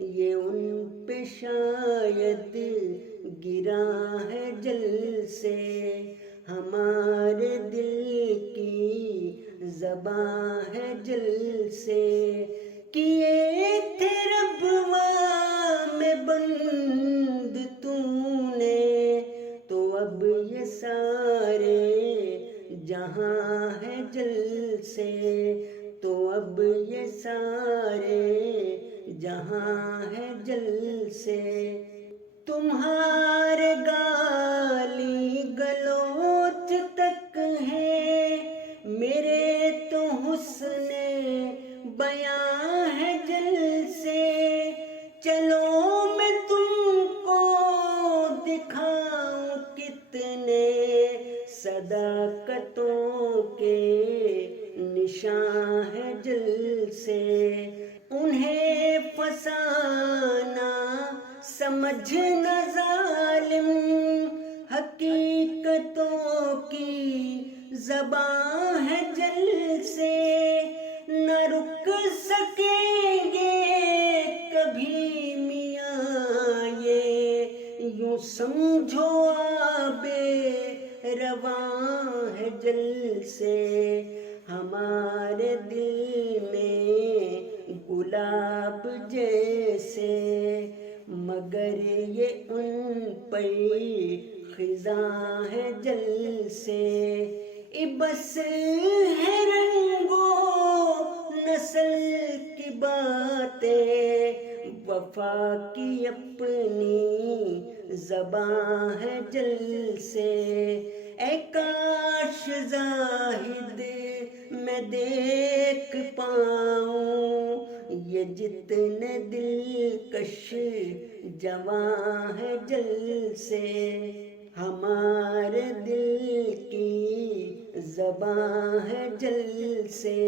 یہ ان پہ شاید گرا ہے جل سے، ہمارے دل کی زباں ہے جل سے، کیے تھے ربوا میں بند تو نے، تو اب یہ سارے جہاں ہے جل سے، تو اب یہ سارے جہاں ہے جل سے، تمہارے گالی گلوچ تک ہے، میرے تو حسن بیاں ہے جل سے، چلو میں تم کو دکھاؤں کتنے صداقتوں کے نشاں ہے جل سے، انہیں فسانہ سمجھنا ظالم، حقیقتوں کی زباں ہے جل سے، نہ رک سکیں گے کبھی میاں یہ، یوں سمجھو آب رواں ہے جل سے، ہمارے دل میں گلاب جیسے، مگر یہ ان پر خزاں ہے جل سے، بس ہے رنگ و نسل کی باتیں، وفا کی اپنی زباں ہے جل سے، اے کاش زاہد میں دیکھ پاؤں یہ جتنے دلکش جواں ہے جل سے، ہمارے دل کی زباں ہے جل سے،